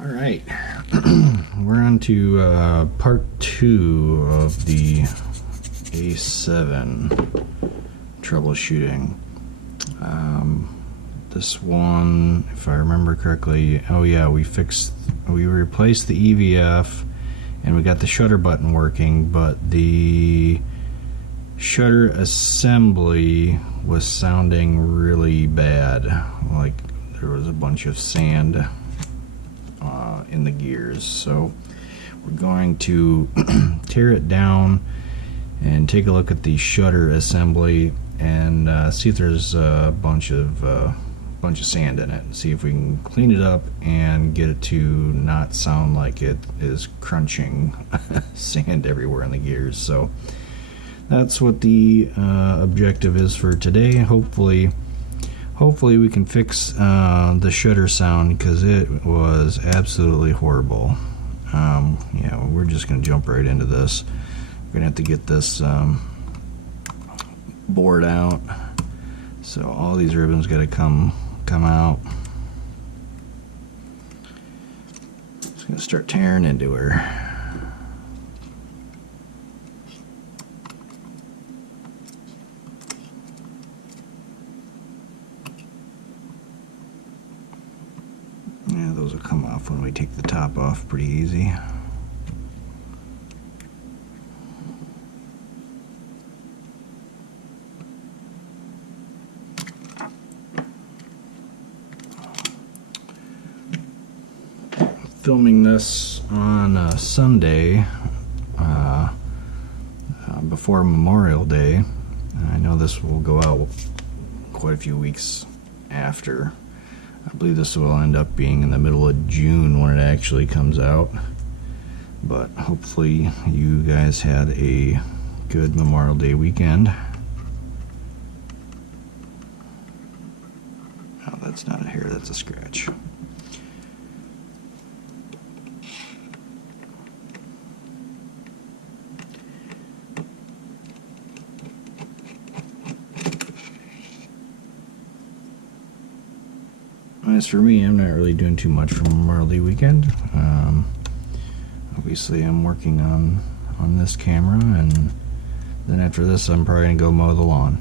All right, we're on to part 2 of the A7 troubleshooting. This one, if I remember correctly, we replaced the EVF and we got the shutter button working, but the shutter assembly was sounding really bad, like there was a bunch of sand in the gears. So we're going to tear it down and take a look at the shutter assembly and see if there's a bunch of sand in it, see if we can clean it up and get it to not sound like it is crunching sand everywhere in the gears. So that's what the objective is for today. Hopefully we can fix the shutter sound, because it was absolutely horrible. Yeah, we're just going to jump right into this. We're going to have to get this board out. So all these ribbons got to come out. Just going to start tearing into her. Yeah, those will come off when we take the top off pretty easy. Filming this on a Sunday before Memorial Day. I know this will go out quite a few weeks after. I believe this will end up being in the middle of June when it actually comes out, but hopefully you guys had a good Memorial Day weekend. Oh, that's not a hair, that's a scratch. As for me, I'm not really doing too much for Memorial Day weekend. Obviously I'm working on this camera, and then after this I'm probably gonna go mow the lawn.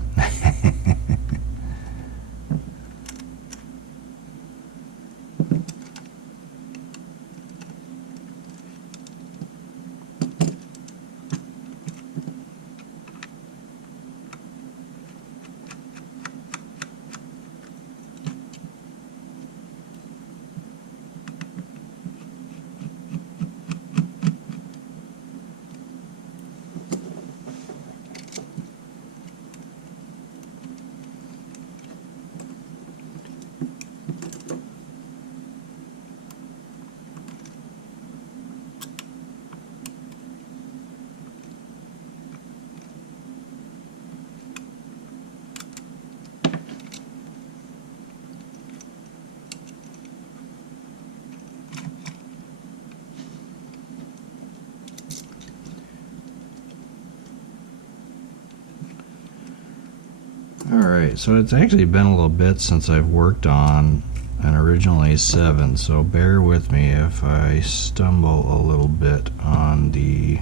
Alright, so it's actually been a little bit since I've worked on an original A7, so bear with me if I stumble a little bit on the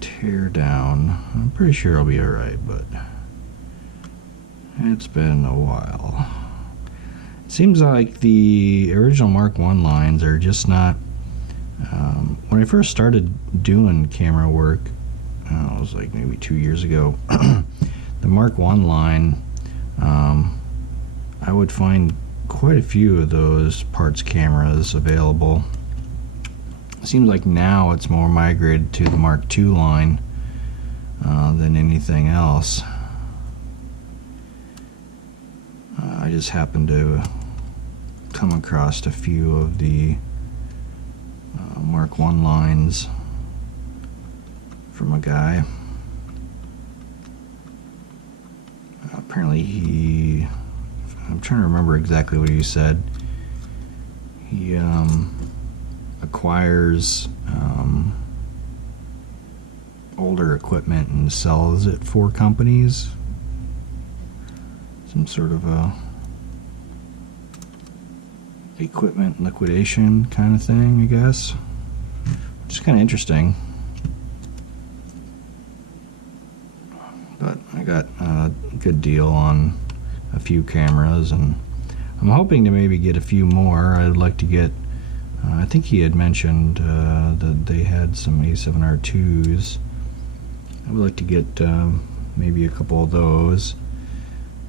tear down. I'm pretty sure I'll be alright, but it's been a while. It seems like the original Mark I lines are just not... when I first started doing camera work, it was like maybe 2 years ago, the Mark I line, I would find quite a few of those parts cameras available. It seems like now it's more migrated to the Mark II line than anything else. I just happened to come across a few of the Mark I lines from a guy. Apparently I'm trying to remember exactly what he said. He acquires older equipment and sells it for companies. Some sort of a equipment liquidation kind of thing, I guess. Which is kind of interesting. But I got a good deal on a few cameras, and I'm hoping to maybe get a few more. I'd like to get, I think he had mentioned that they had some A7R2s. I would like to get maybe a couple of those.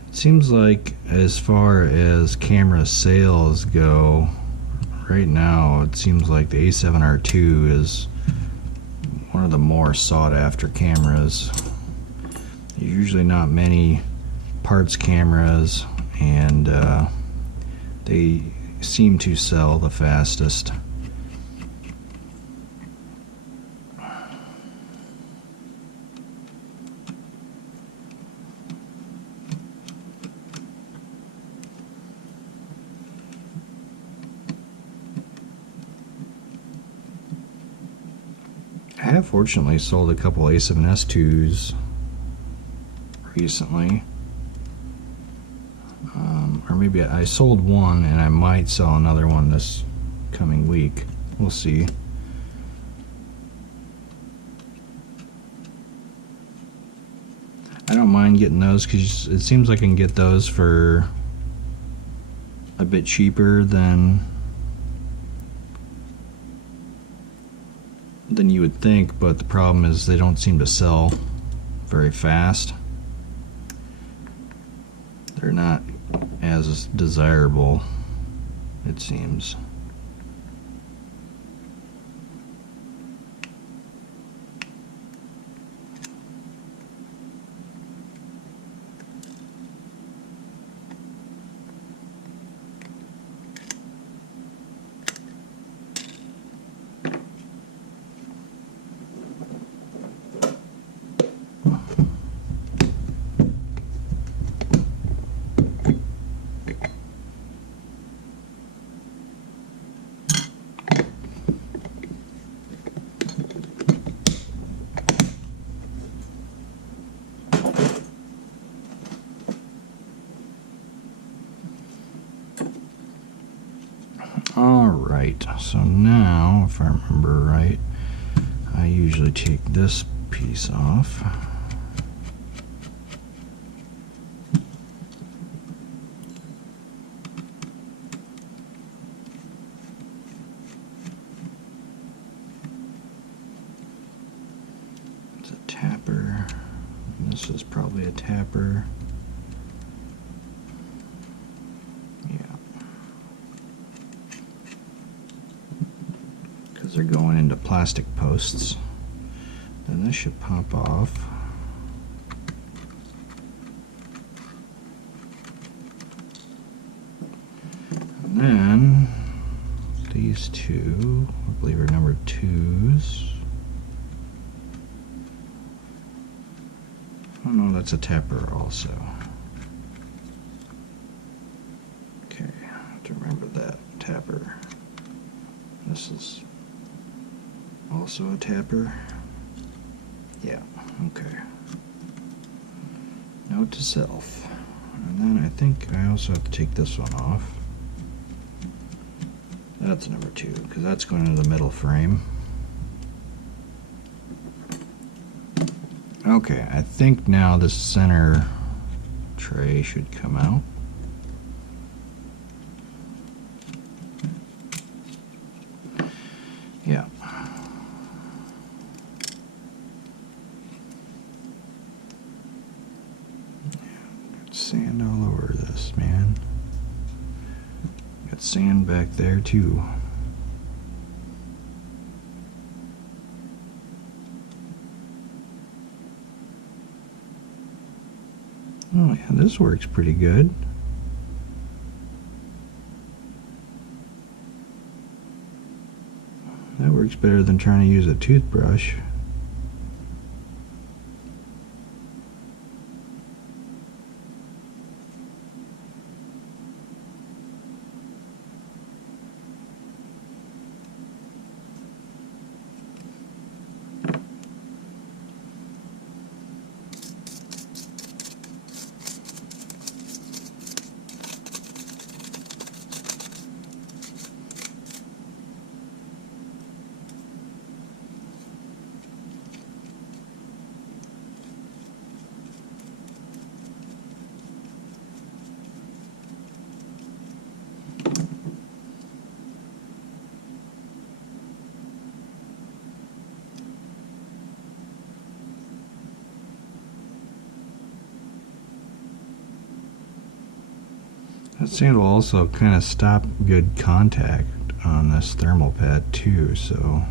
It seems like as far as camera sales go, right now it seems like the A7R2 is one of the more sought after cameras. There's usually not many parts cameras, and they seem to sell the fastest. I have fortunately sold a couple A7S2s recently. Or maybe I sold one and I might sell another one this coming week. We'll see. I don't mind getting those because it seems like I can get those for a bit cheaper than you would think, but the problem is they don't seem to sell very fast. They're not as desirable, it seems. Alright, so now, if I remember right, I usually take this piece off. It's a tapper. This is probably a tapper. They're going into plastic posts. Then this should pop off. And then these two, I believe, are number 2s. Oh no, that's a tapper also. Okay, I have to remember that tapper. This is also a tapper. Yeah, okay. Note to self. And then I think I also have to take this one off. That's number 2, because that's going into the middle frame. Okay, I think now the center tray should come out. Yeah. Got sand all over this, man. Got sand back there too. Oh yeah, this works pretty good. That works better than trying to use a toothbrush. That sand will also kind of stop good contact on this thermal pad too, so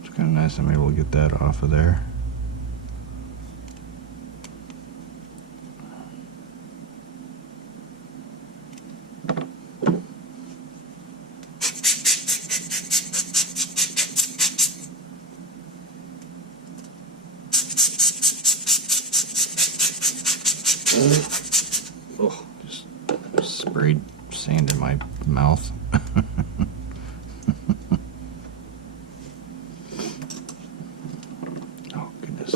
it's kind of nice I'm able to get that off of there. Oh, just sprayed sand in my mouth. Oh, goodness.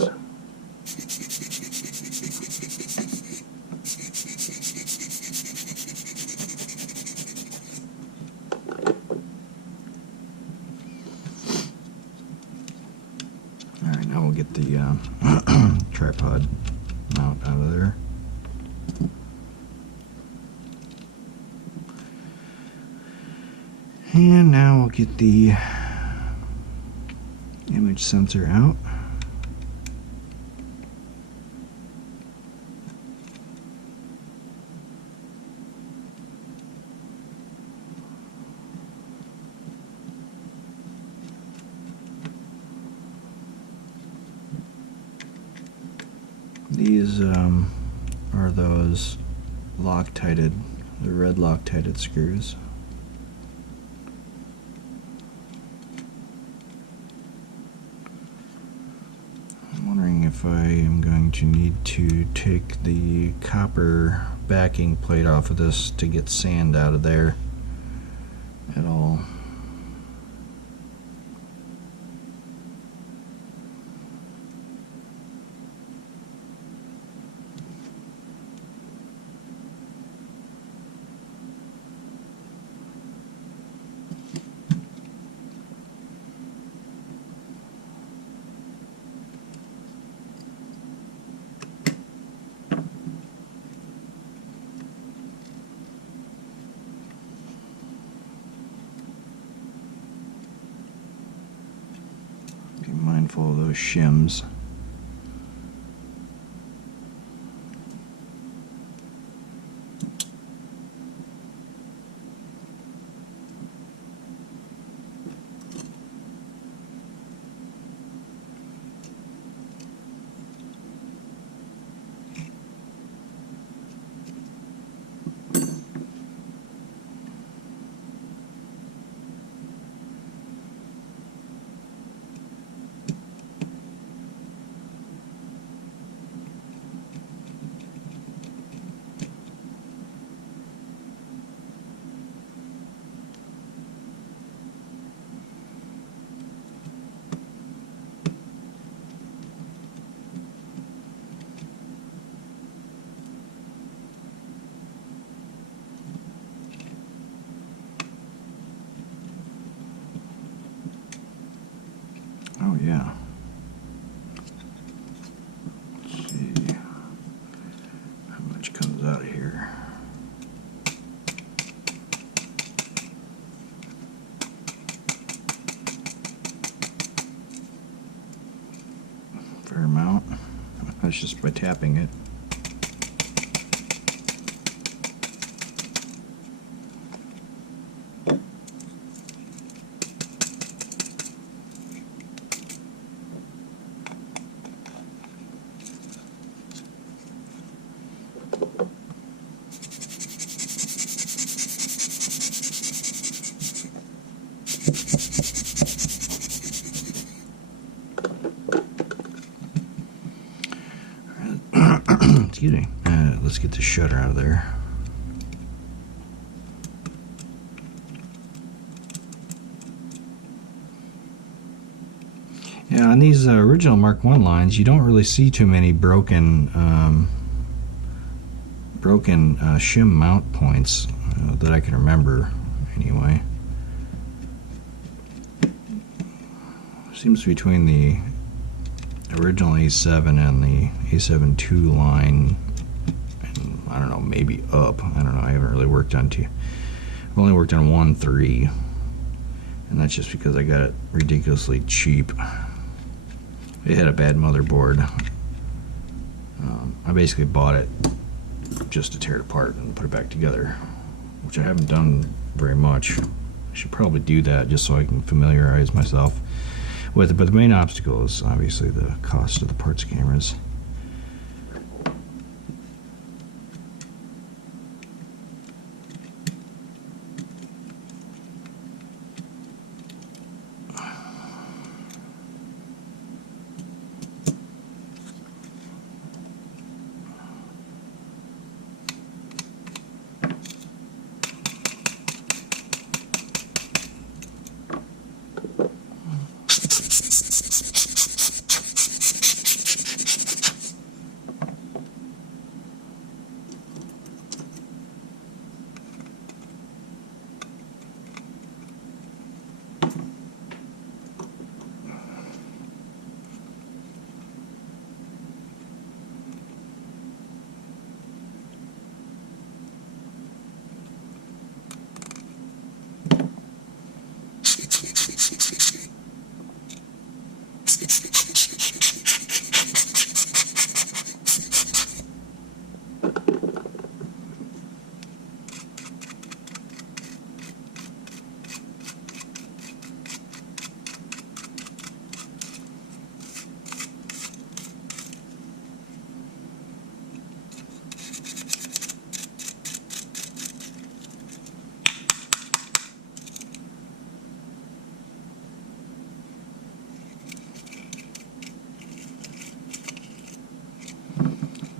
Alright, now we'll get the tripod mount out of there. And now we'll get the image sensor out. These are those Loctited, the red Loctited screws. If I am going to need to take the copper backing plate off of this to get sand out of there at all. Be mindful of those shims. Oh yeah. Let's see how much comes out of here. Fair amount. That's just by tapping it. Excuse me. Let's get the shutter out of there. Yeah, on these original Mark I lines, you don't really see too many broken shim mount points that I can remember, anyway. Seems between the original A7 and the A7 II line, and I don't know, maybe up. I don't know. I haven't really worked on two. I've only worked on 1.3, and that's just because I got it ridiculously cheap. It had a bad motherboard. I basically bought it just to tear it apart and put it back together, which I haven't done very much. I should probably do that just so I can familiarize myself with it. But the main obstacle is obviously the cost of the parts cameras.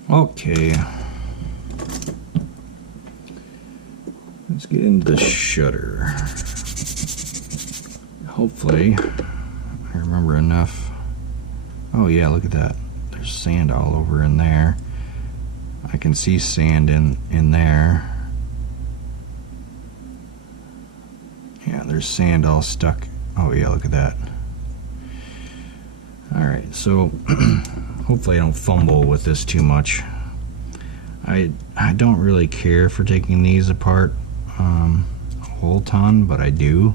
Okay, let's get into the shutter. Hopefully, I remember enough. Oh yeah, look at that. There's sand all over in there. I can see sand in there. Yeah, there's sand all stuck. Oh yeah, look at that. Alright, so hopefully I don't fumble with this too much. I don't really care for taking these apart a whole ton, but I do.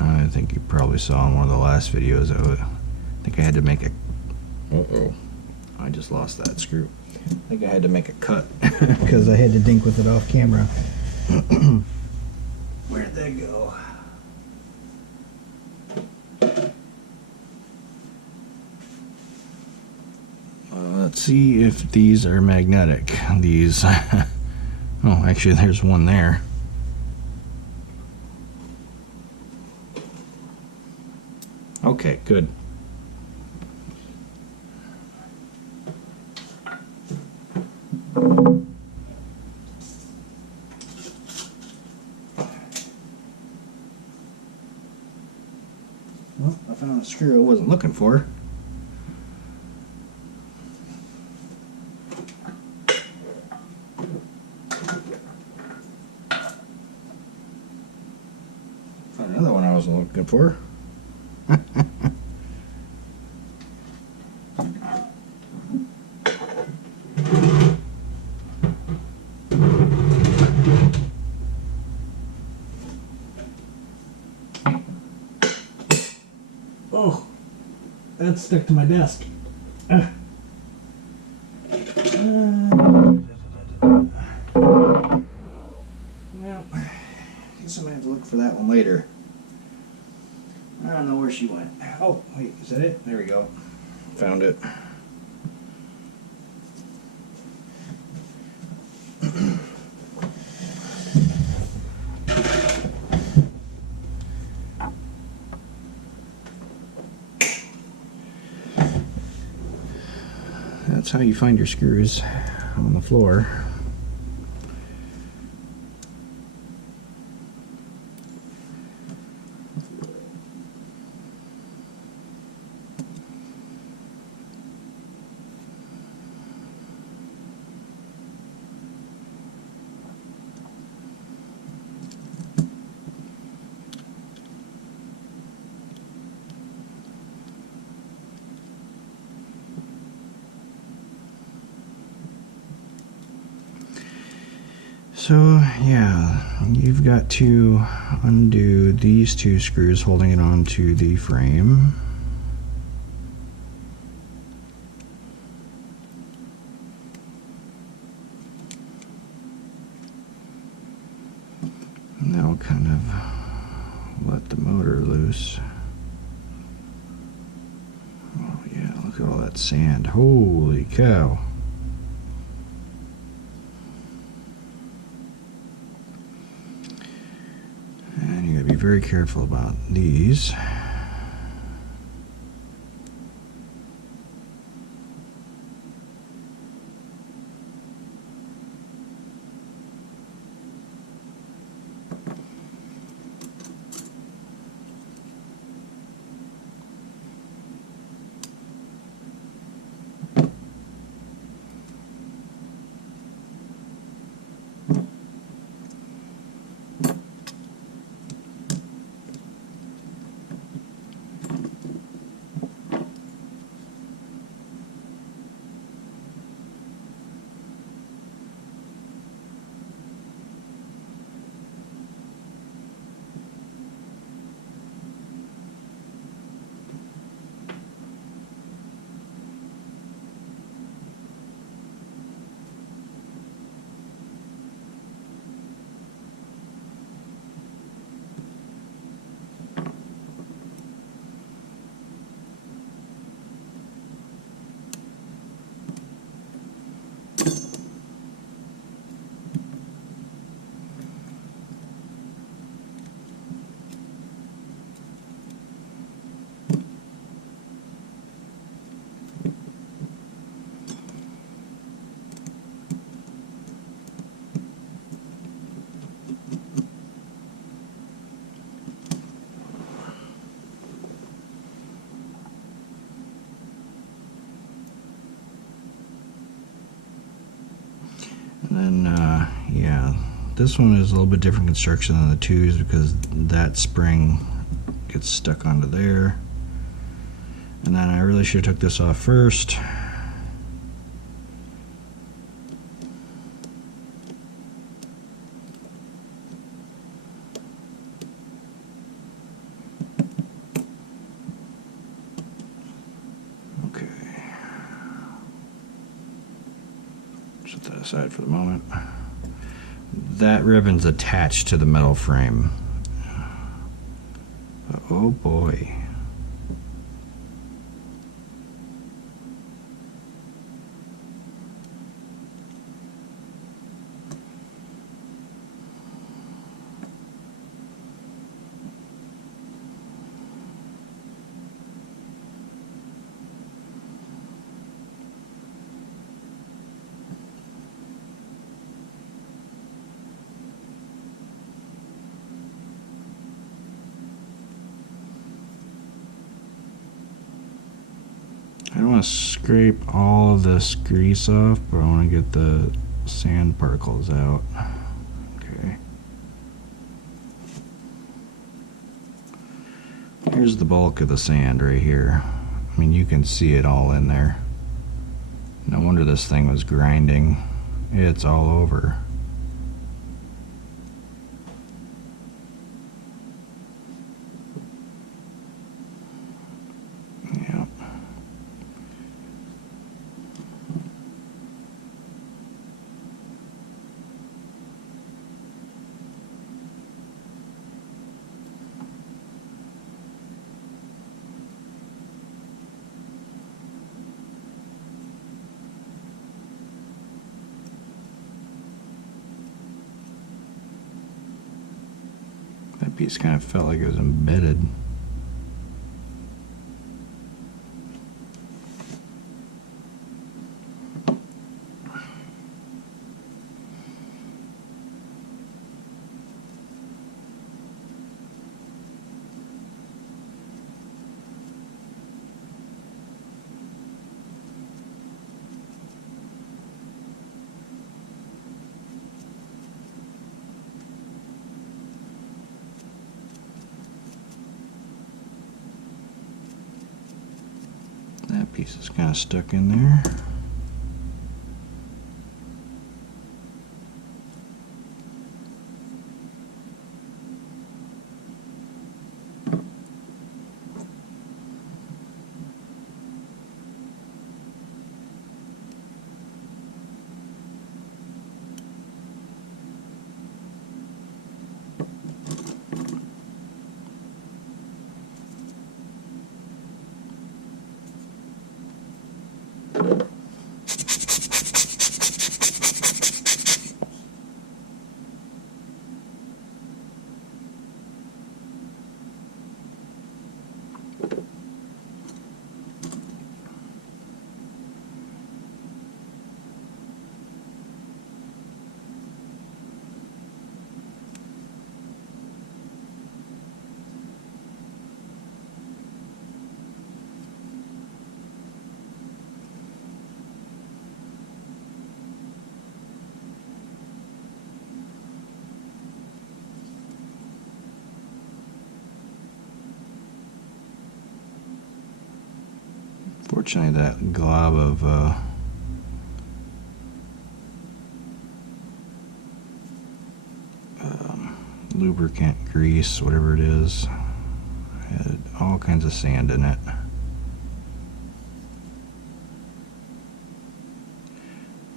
I think you probably saw in one of the last videos, I think I had to make a... Uh-oh, I just lost that screw. I think I had to make a cut because I had to dink with it off camera. Where'd that go? Let's see if these are magnetic. These... oh, actually there's one there. Okay, good. Well, I found a screw I wasn't looking for. Found another one I wasn't looking for. Oh, that's stuck to my desk. Well, I guess I'm gonna have to look for that one later. I don't know where she went. Oh, wait, is that it? There we go. Found it. That's how you find your screws on the floor. So yeah, you've got to undo these two screws holding it onto the frame. kind of let the motor loose. Oh yeah, look at all that sand. Holy cow. And you gotta be very careful about these. And then, yeah, this one is a little bit different construction than the 2s because that spring gets stuck onto there. And then I really should have took this off first. Set that aside for the moment. That ribbon's attached to the metal frame. But oh boy. I don't want to scrape all of this grease off, but I want to get the sand particles out. Okay. Here's the bulk of the sand right here. I mean, you can see it all in there. No wonder this thing was grinding. It's all over. That piece kind of felt like it was embedded. That piece is kind of stuck in there. Fortunately, that glob of lubricant, grease, whatever it is, had all kinds of sand in it.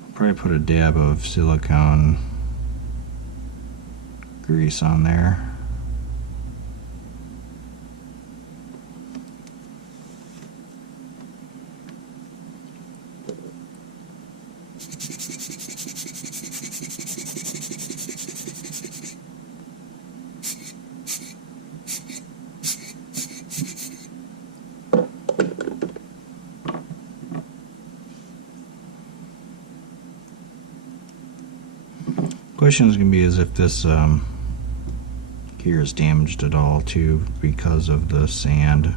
I'll probably put a dab of silicone grease on there. Question is going to be is if this gear is damaged at all too because of the sand.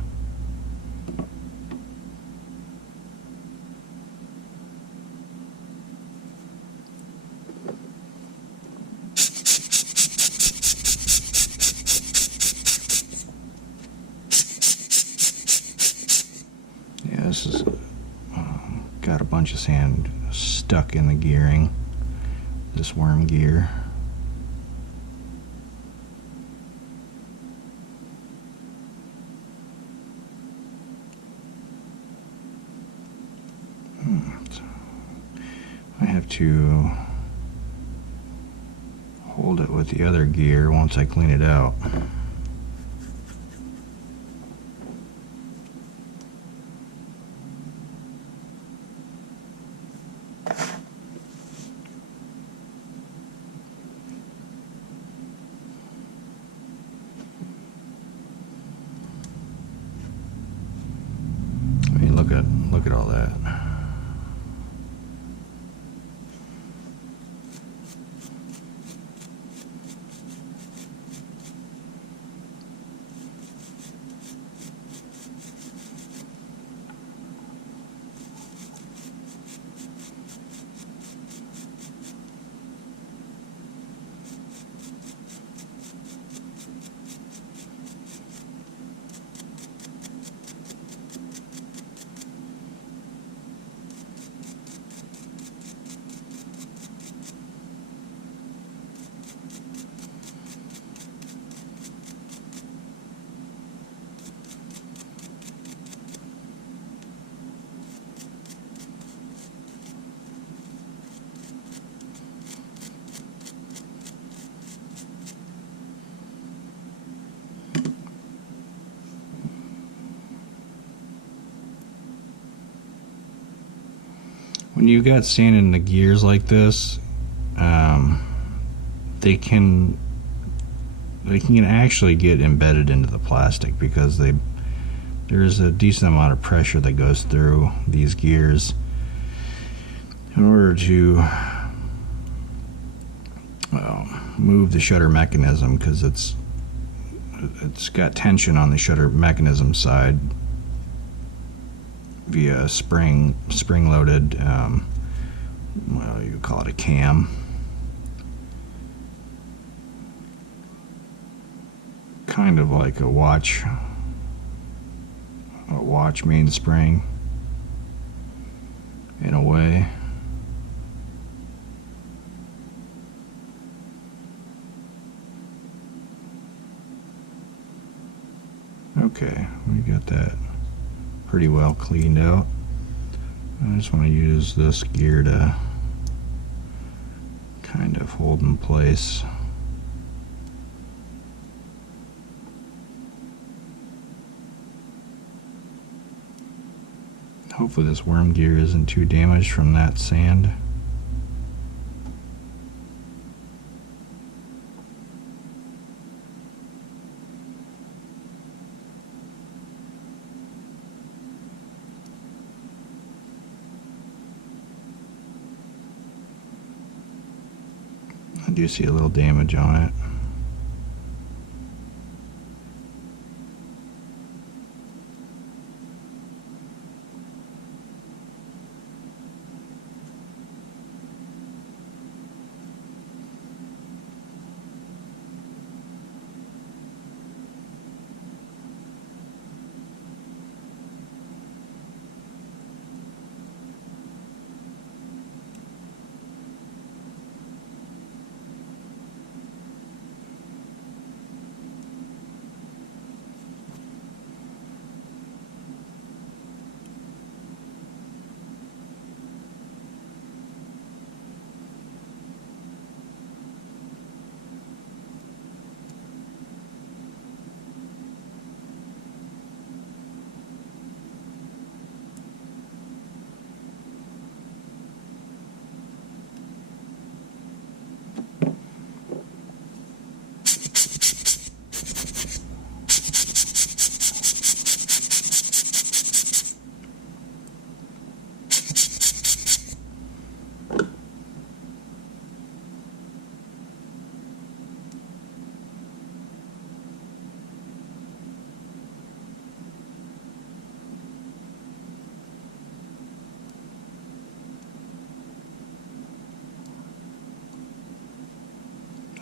Yeah, this is got a bunch of sand stuck in the gearing. This worm gear. I have to hold it with the other gear once I clean it out. Look at all that. When you got sand in the gears like this, they can actually get embedded into the plastic because there is a decent amount of pressure that goes through these gears in order to move the shutter mechanism, because it's got tension on the shutter mechanism side via spring-loaded, well, you call it a cam. Kind of like a watch mainspring in a way. Okay, we got that pretty well cleaned out. I just want to use this gear to kind of hold in place. Hopefully this worm gear isn't too damaged from that sand. I do see a little damage on it.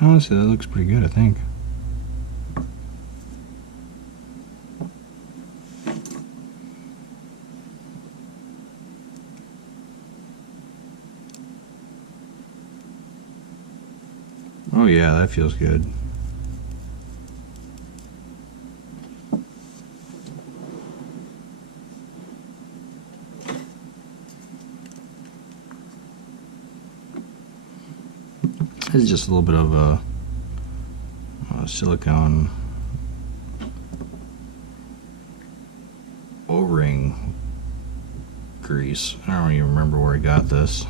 Honestly, that looks pretty good, I think. Oh yeah, that feels good. This is just a little bit of a silicone O-ring grease. I don't even remember where I got this.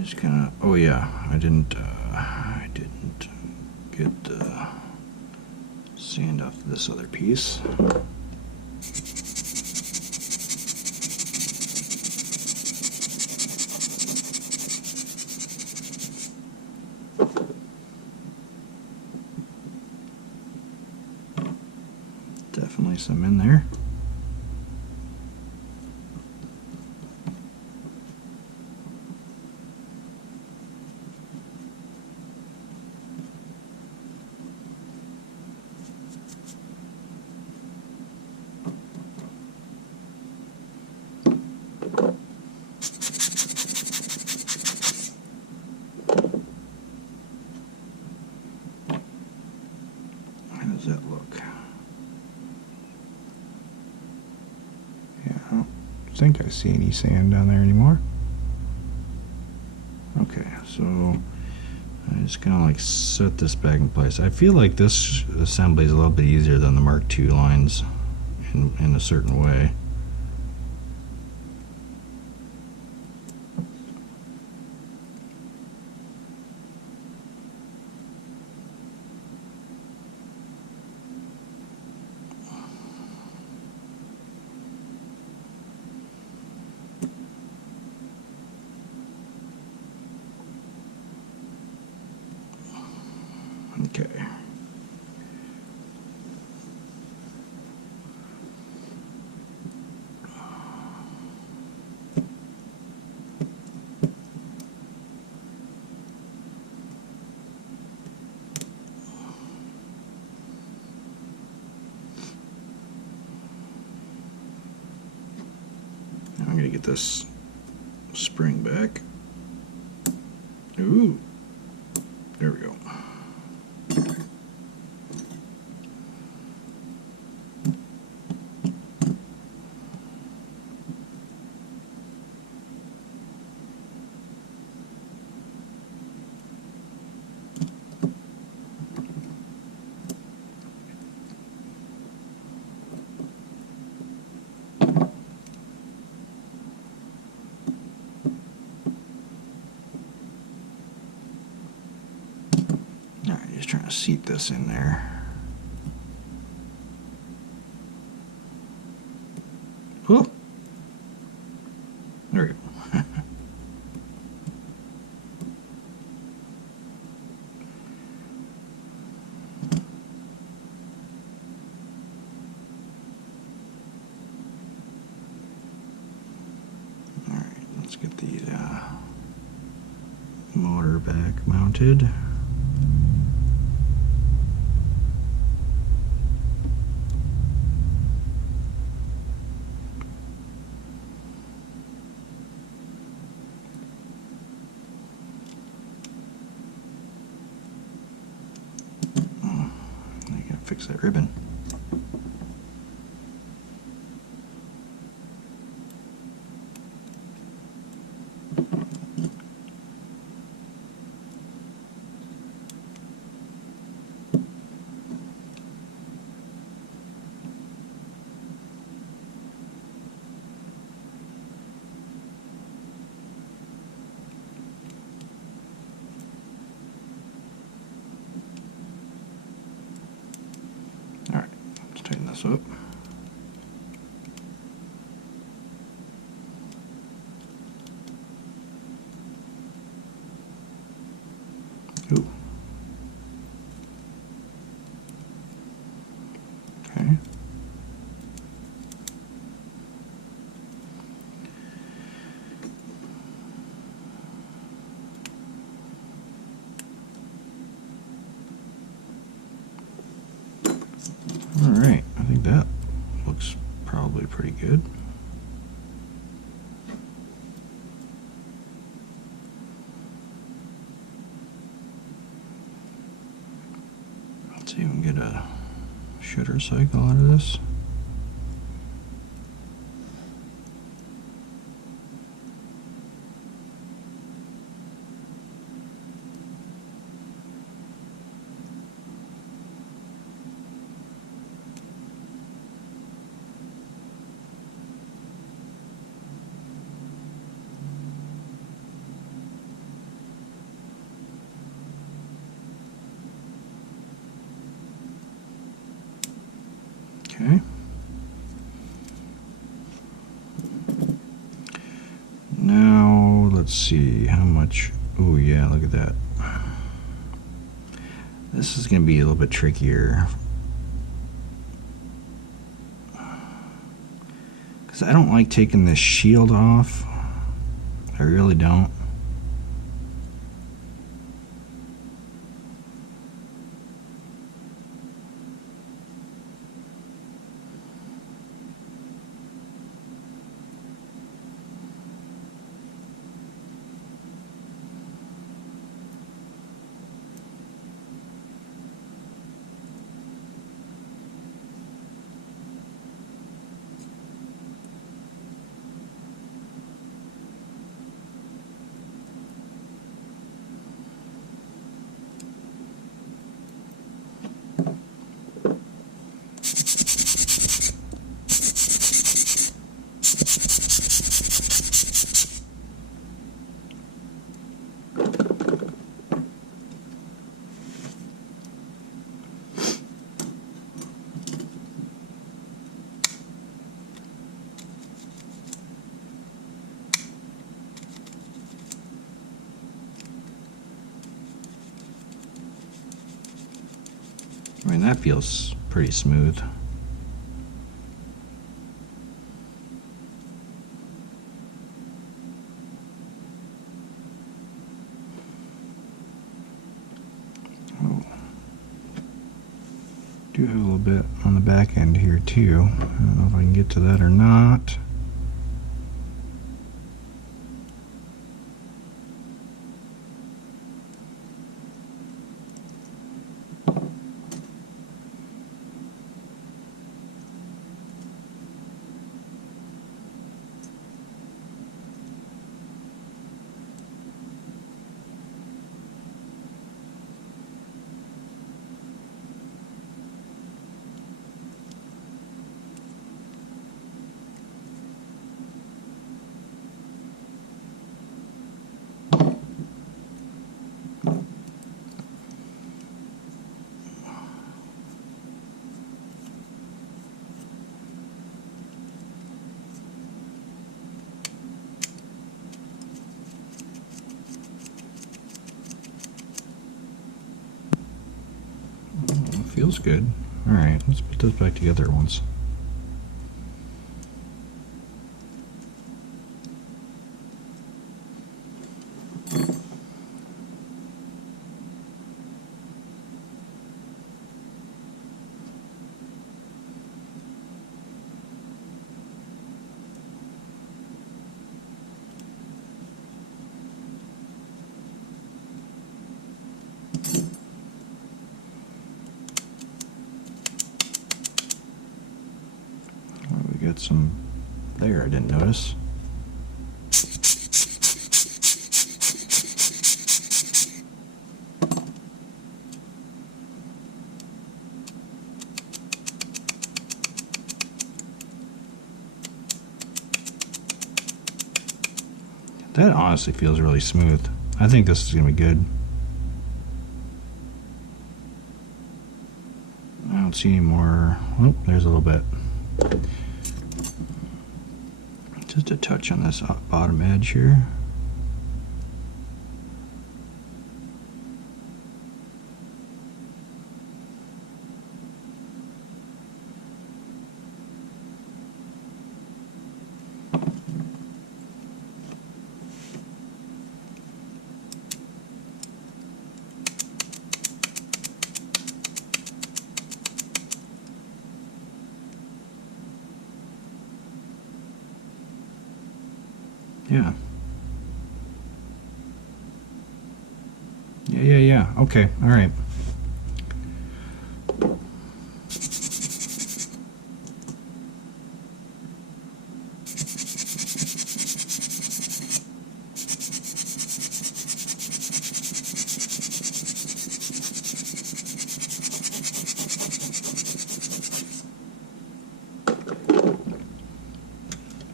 Just kind of, oh yeah, I didn't get the sand off this other piece. Definitely some in there. How does that look? Yeah, I don't think I see any sand down there anymore. Okay, so I just kind of like set this back in place. I feel like this assembly is a little bit easier than the Mark II lines in a certain way. Okay. Now I'm gonna get this spring back. Ooh, there we go. Alright, just trying to seat this in there. Oh, there we go. Alright, let's get the motor back mounted. fix that ribbon. Alright, let's tighten this up. Ooh. Okay. Alright, I think that looks probably pretty good. Let's see if we can get a shutter cycle out of this. Okay. Now let's see how much. Oh yeah, look at that. This is going to be a little bit trickier because I don't like taking this shield off. I really don't. I mean, that feels pretty smooth. Oh. Do have a little bit on the back end here too. I don't know if I can get to that or not. Feels good. Alright, let's put those back together once. got some there I didn't notice. That honestly feels really smooth. I think this is going to be good. I don't see any more. Oh, there's a little bit. Just a touch on this bottom edge here. Yeah. Yeah. Okay, all right.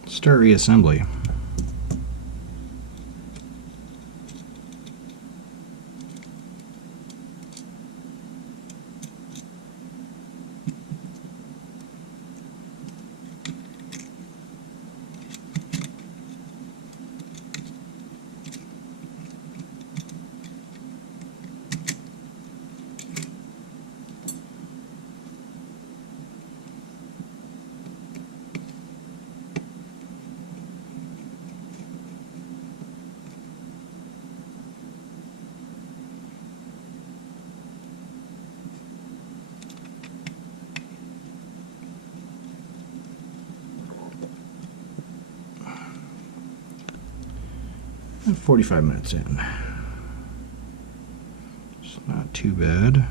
Start reassembly. And 45 minutes in. It's not too bad.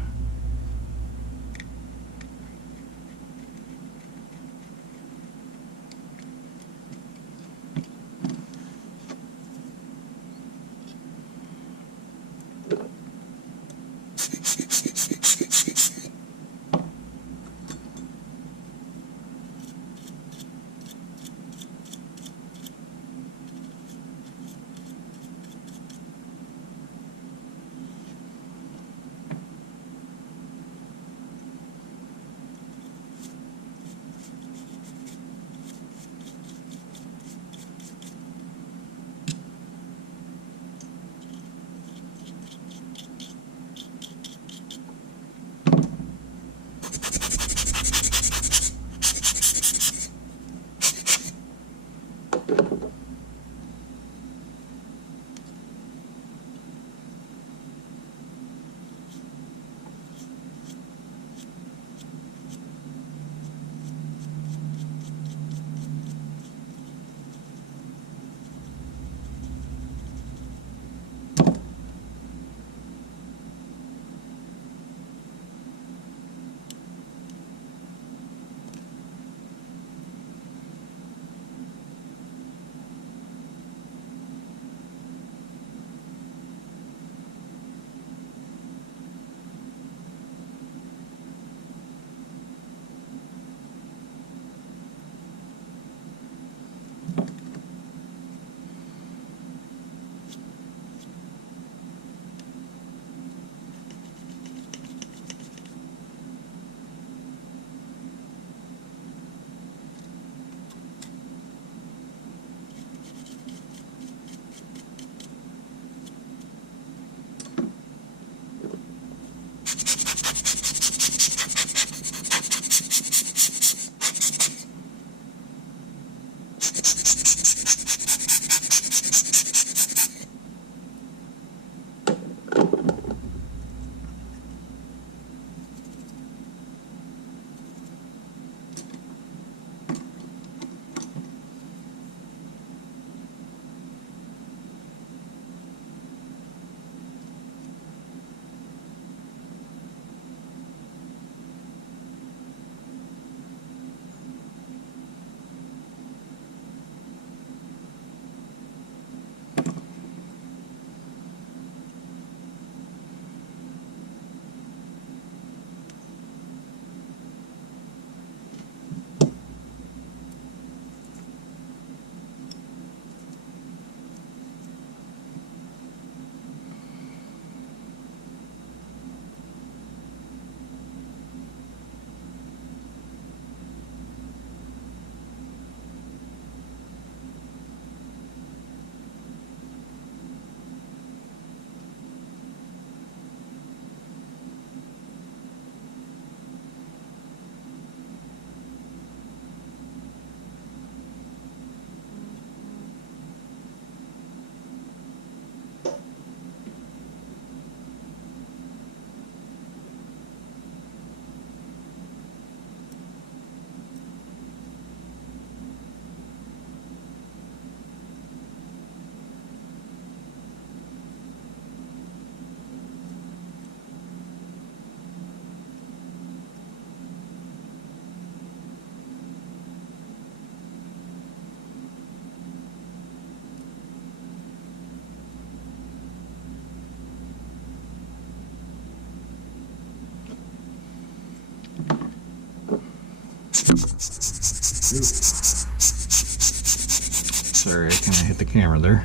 Sorry, I kind of hit the camera there.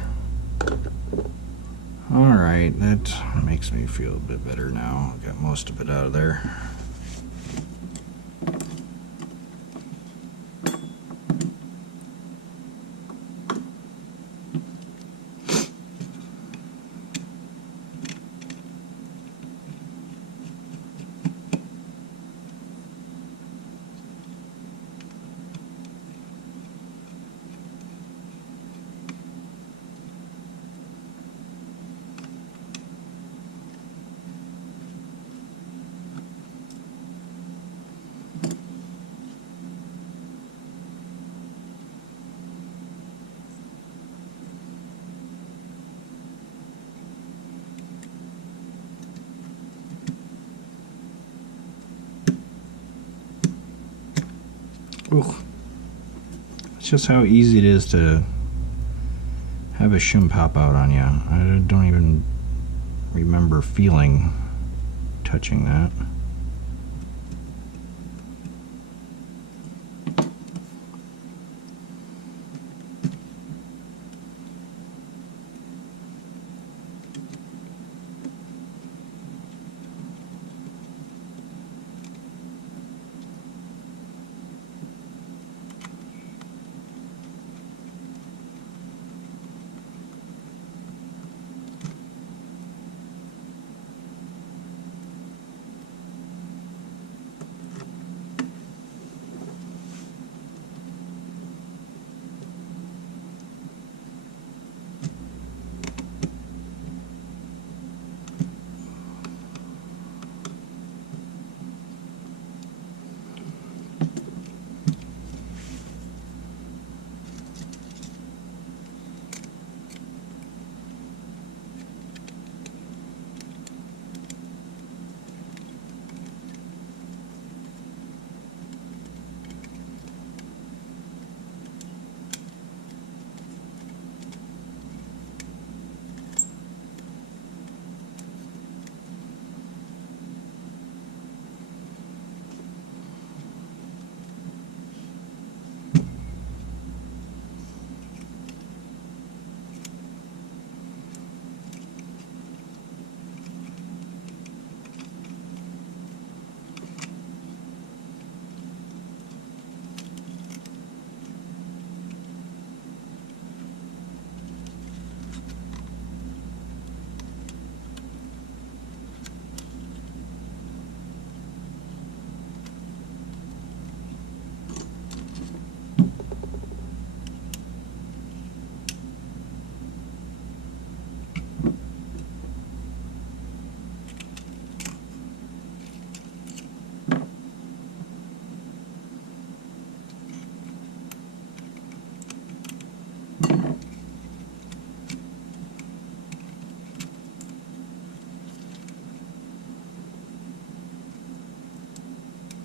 Alright, that makes me feel a bit better now. I got most of it out of there. Ooh. It's just how easy it is to have a shim pop out on you. I don't even remember touching that.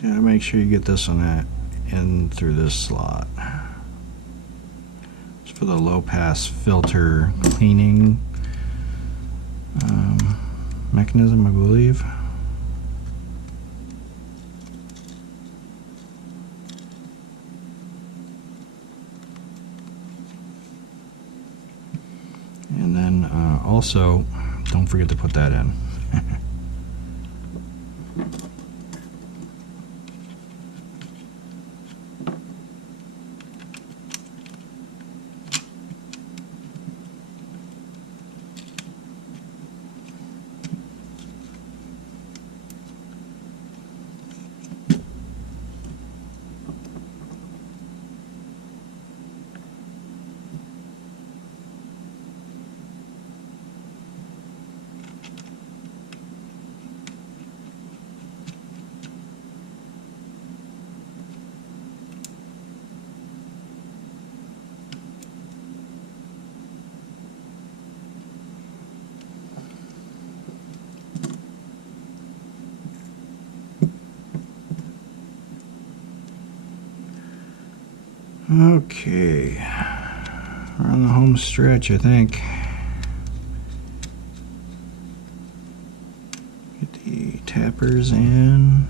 Yeah, make sure you get this one in through this slot. It's for the low pass filter cleaning mechanism, I believe. And then also, don't forget to put that in. Okay, we're on the home stretch, I think. Get the tappers in.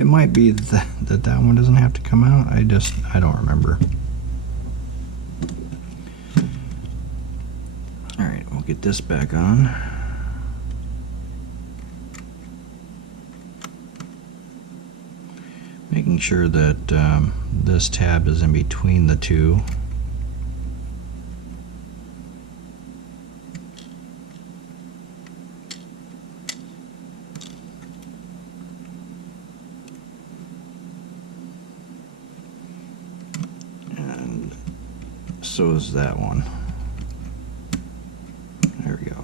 It might be that one doesn't have to come out. I don't remember. Alright, we'll get this back on. Making sure that this tab is in between the two. And so is that one. There we go.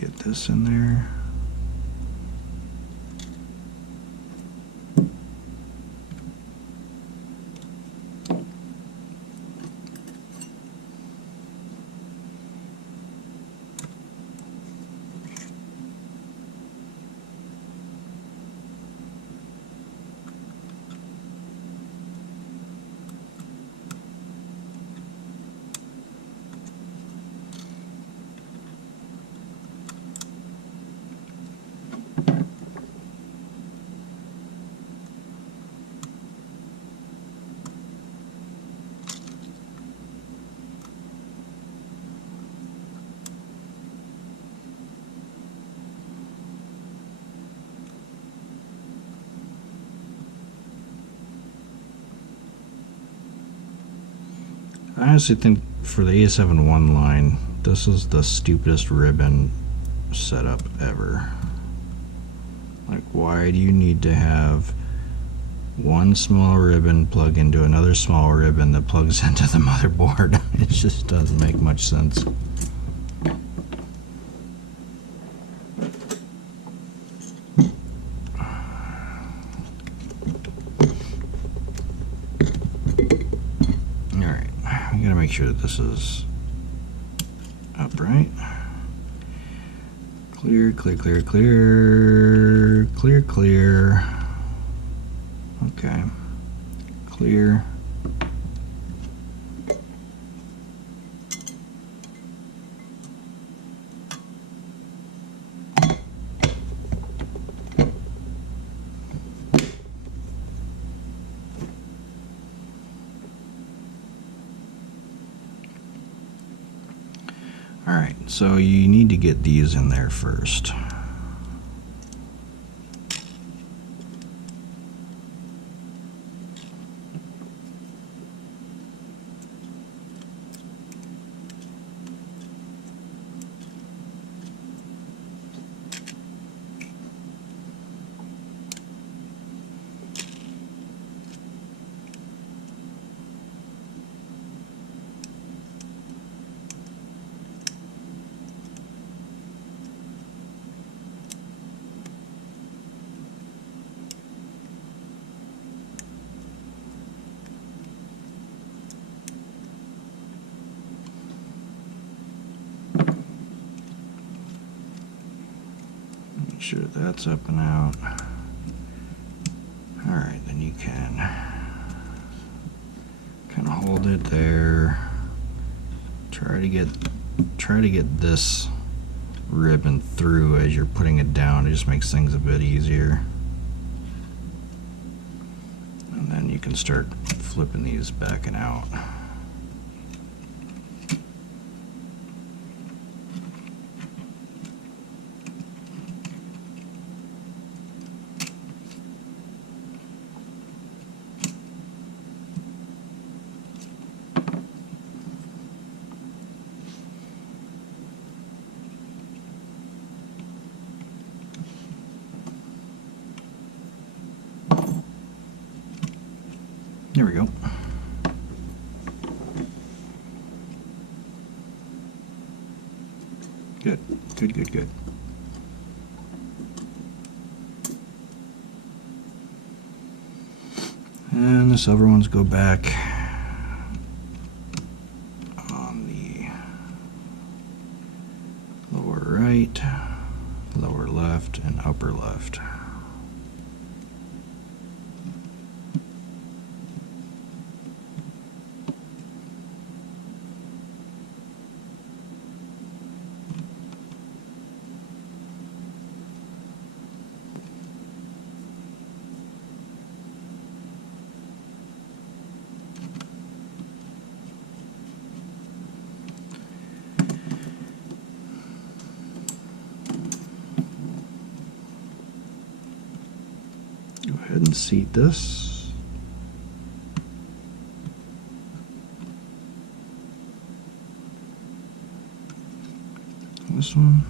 Get this in there. I honestly think for the A7 one line, this is the stupidest ribbon setup ever. Like, why do you need to have one small ribbon plug into another small ribbon that plugs into the motherboard? It just doesn't make much sense. Make sure that this is upright. Clear, clear, clear, clear, clear, clear. Okay. Clear. Alright, so you need to get these in there first. Make sure that's up and out. Alright, then you can kind of hold it there. Try to get this ribbon through as you're putting it down. It just makes things a bit easier. And then you can start flipping these back and out. There we go. Good, good, good, good. And the silver ones go back on the lower right, lower left, and upper left. Go ahead and seat this. This one.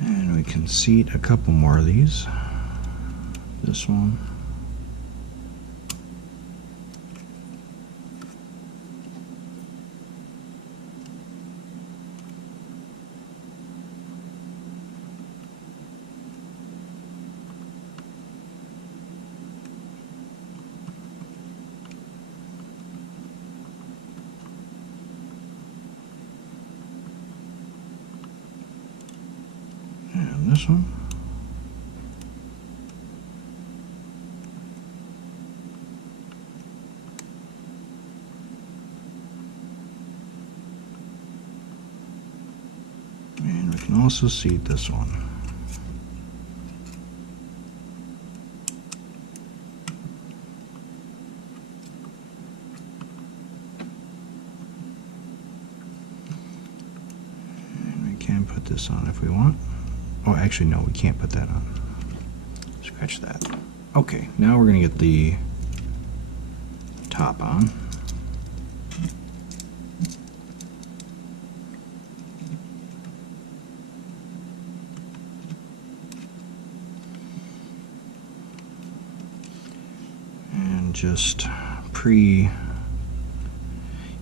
And we can seat a couple more of these. This one. And this one. And we can also seat this one. And we can put this on if we want. Oh, actually, no, we can't put that on. Scratch that. Okay, now we're going to get the top on. And just you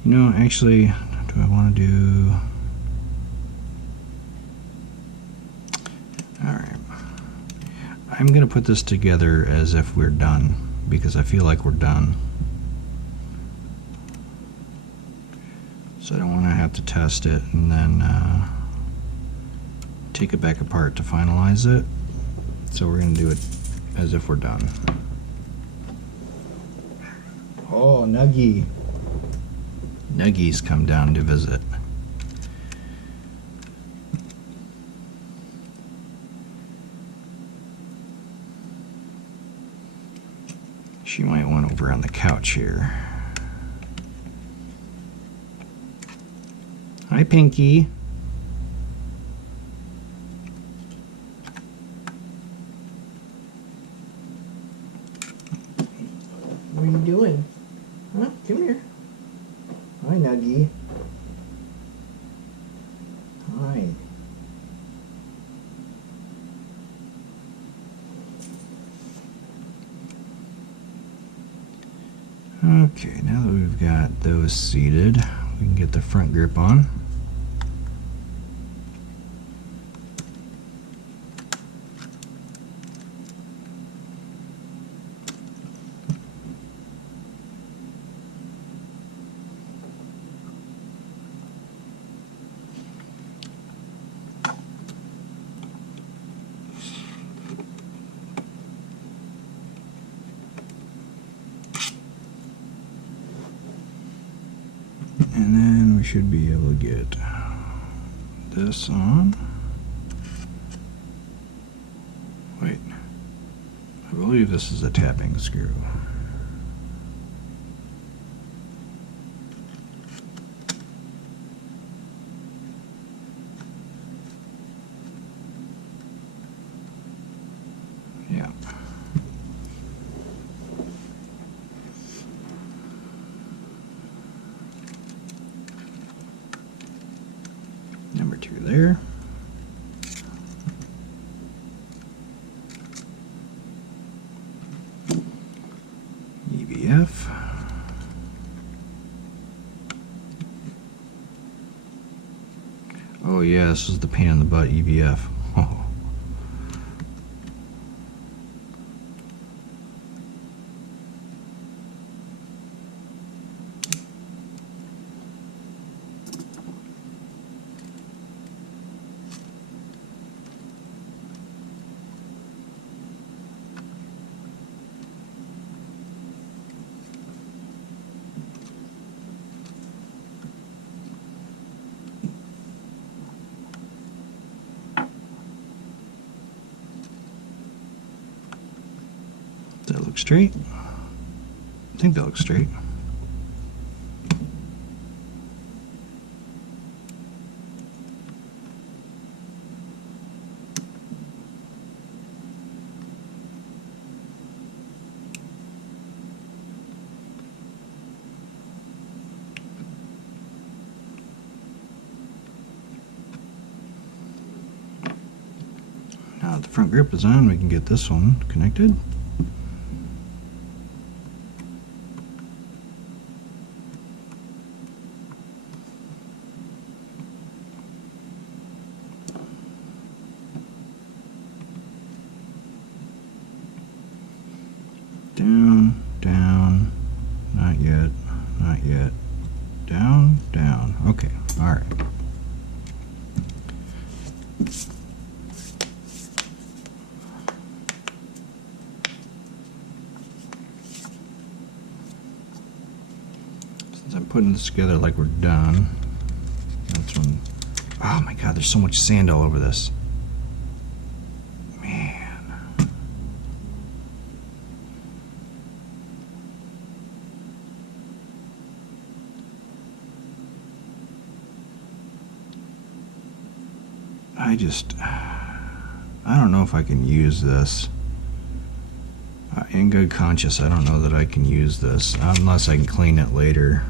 know, actually, do I want to do... I'm going to put this together as if we're done, because I feel like we're done. So I don't want to have to test it and then take it back apart to finalize it. So we're going to do it as if we're done. Oh, Nuggie. Nuggie's come down to visit. She might want over on the couch here. Hi, Pinky. What are you doing? Huh? Come here. Hi, Nuggie. Hi. Okay, now that we've got those seated, we can get the front grip on. And then we should be able to get this on. Wait, I believe this is a tapping screw. Yeah. Number 2 there. EVF. Oh yeah, this is the pain in the butt EVF. Oh. Does that look straight? I think that looks straight. Now that the front grip is on, we can get this one connected. Down, down, not yet, not yet. Down, down. Okay, all right. Since I'm putting this together like we're done, that's when, oh my God, there's so much sand all over this. I don't know if I can use this. In good conscience, I don't know that I can use this unless I can clean it later.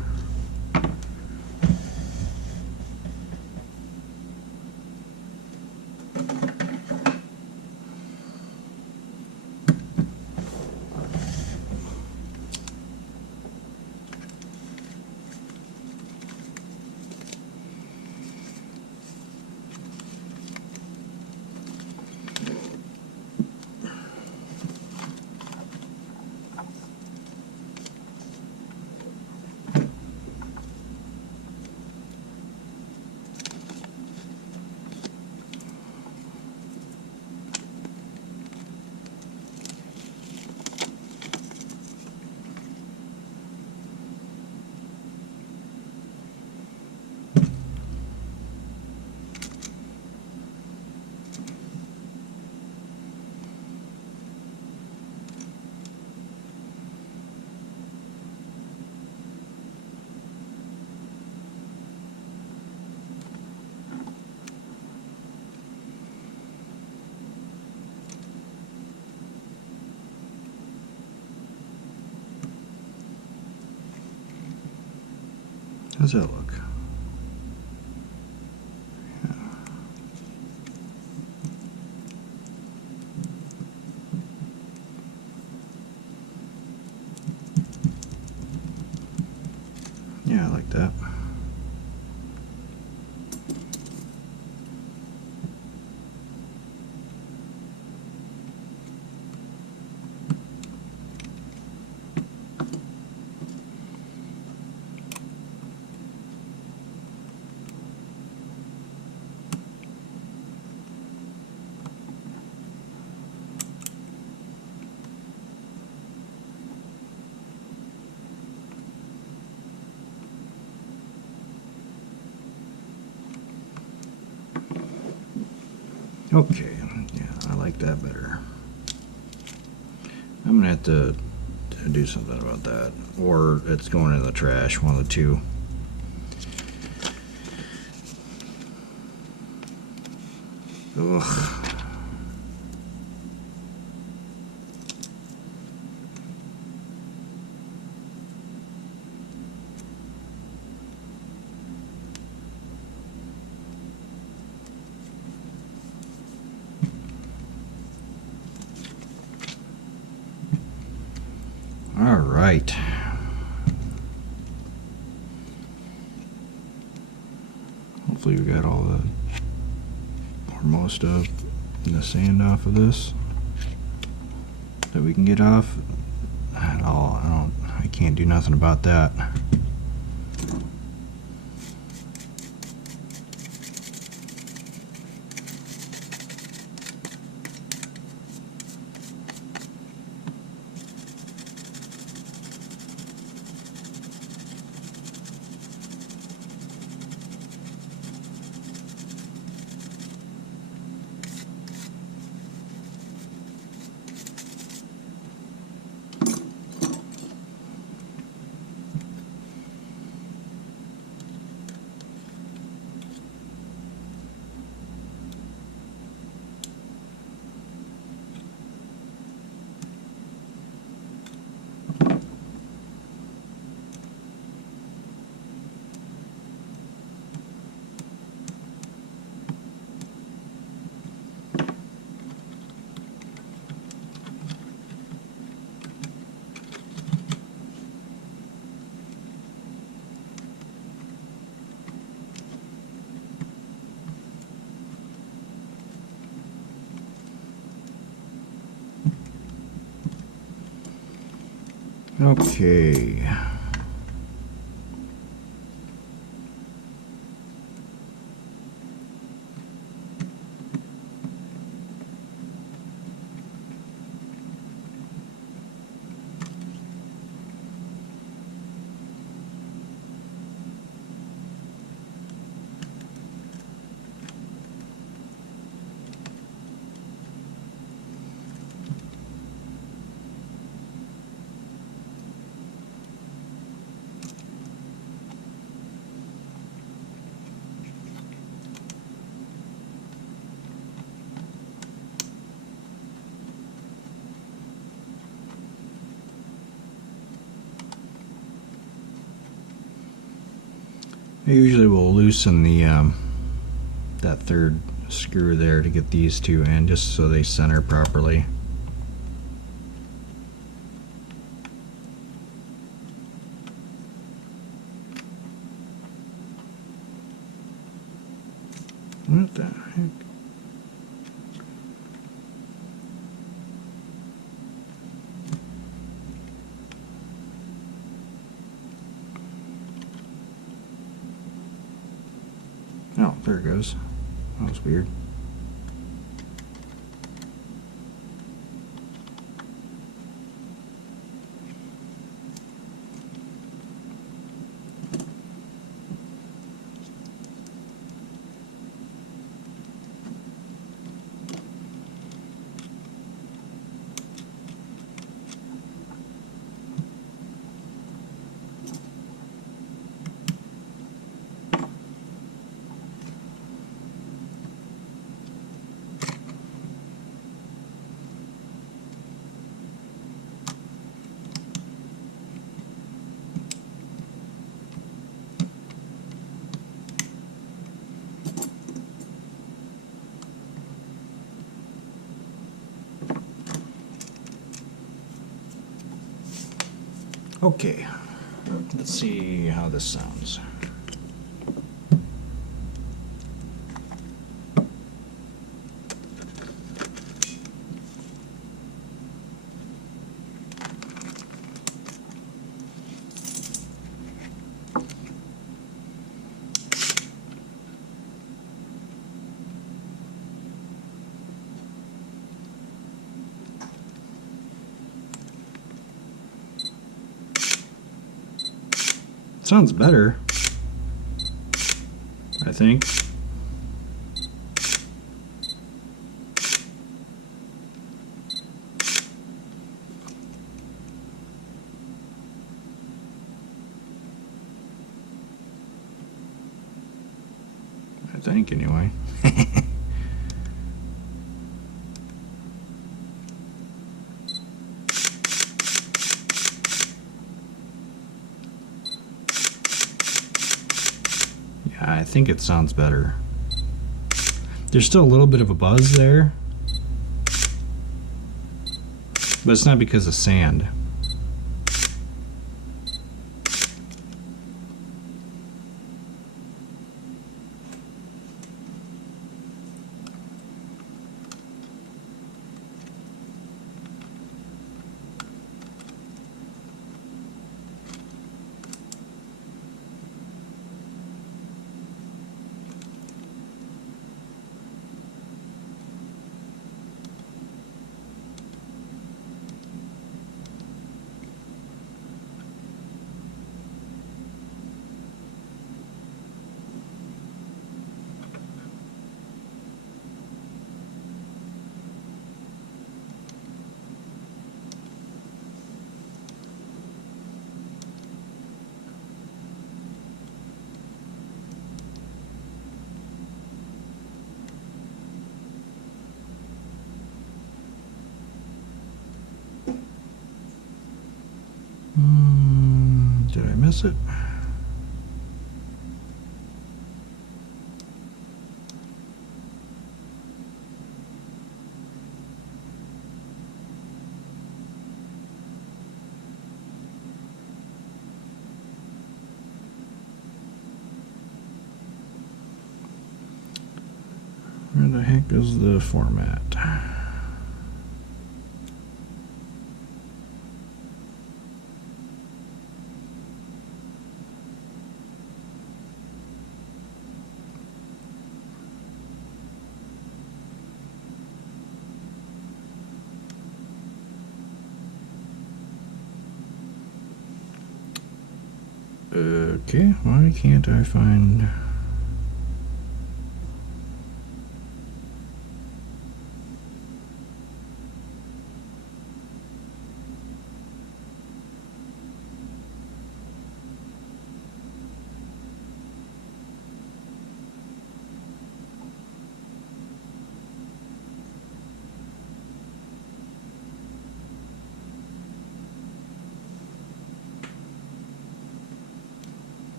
How's that look? Yeah, I like that. Okay, yeah, I like that better. I'm gonna have to do something about that, or it's going in the trash, one of the two. Ugh. right. Hopefully we got all the, or most of the sand off of this that we can get off at all. I can't do nothing about that. Okay. I usually will loosen the that third screw there to get these two in, just so they center properly. What the heck? Oh, there it goes. That was weird. Okay, let's see how this sounds. Sounds better, I think. I think, anyway. I think it sounds better. There's still a little bit of a buzz there, but it's not because of sand. miss it? Where the heck is the format? Okay, why can't I find...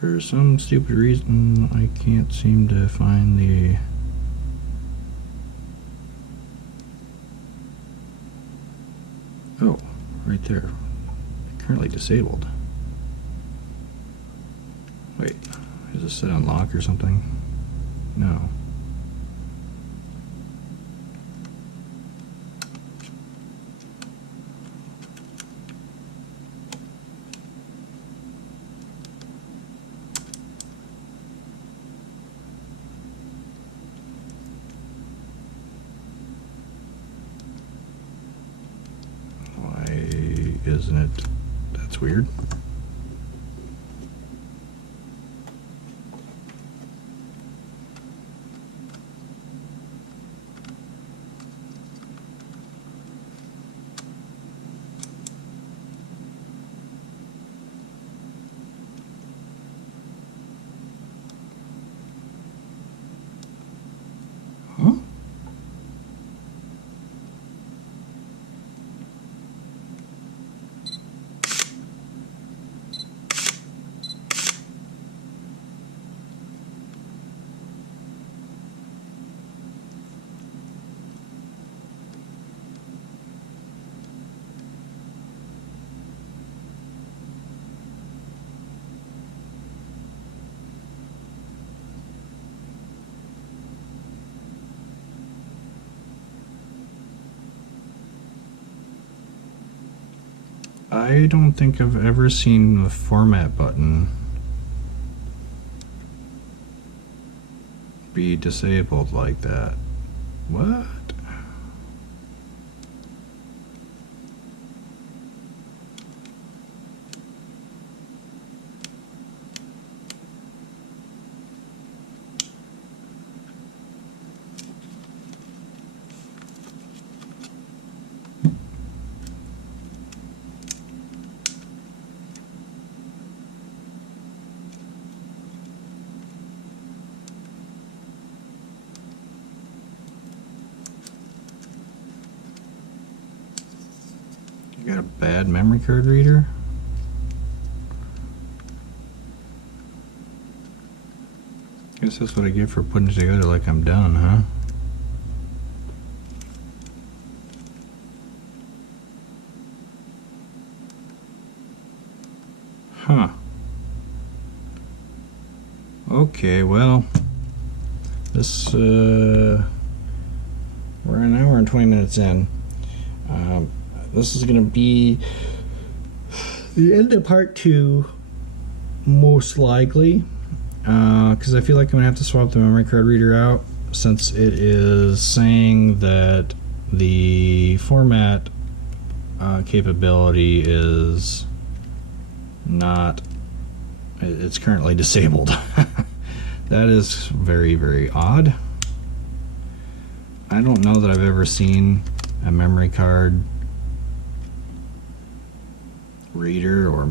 For some stupid reason, I can't seem to find the... Oh, right there. Currently disabled. Wait, is this set on lock or something? No. Isn't it? That's weird. Huh? I don't think I've ever seen the format button be disabled like that. What? You got a bad memory card reader? Guess that's what I get for putting it together like I'm done, huh? Huh. Okay, well, this, we're an hour and 20 minutes in. This is going to be the end of part 2, most likely, because I feel like I'm going to have to swap the memory card reader out, since it is saying that the format capability is not, it's currently disabled. That is very, very odd. I don't know that I've ever seen a memory card reader or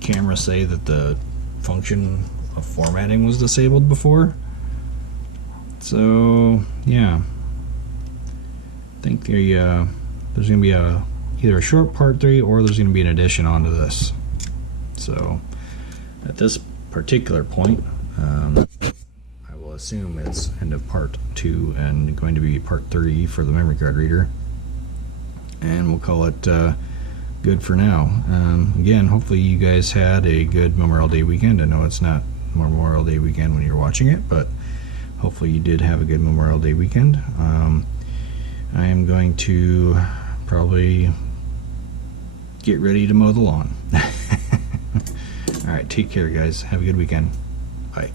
camera say that the function of formatting was disabled before. So yeah, I think the there's going to be either a short part 3 or there's going to be an addition onto this. So at this particular point, I will assume it's end of part 2 and going to be part 3 for the memory card reader, and we'll call it good for now. Again, hopefully you guys had a good Memorial Day weekend. I know it's not Memorial Day weekend when you're watching it, but hopefully you did have a good Memorial Day weekend. I am going to probably get ready to mow the lawn. Alright, take care guys. Have a good weekend. Bye.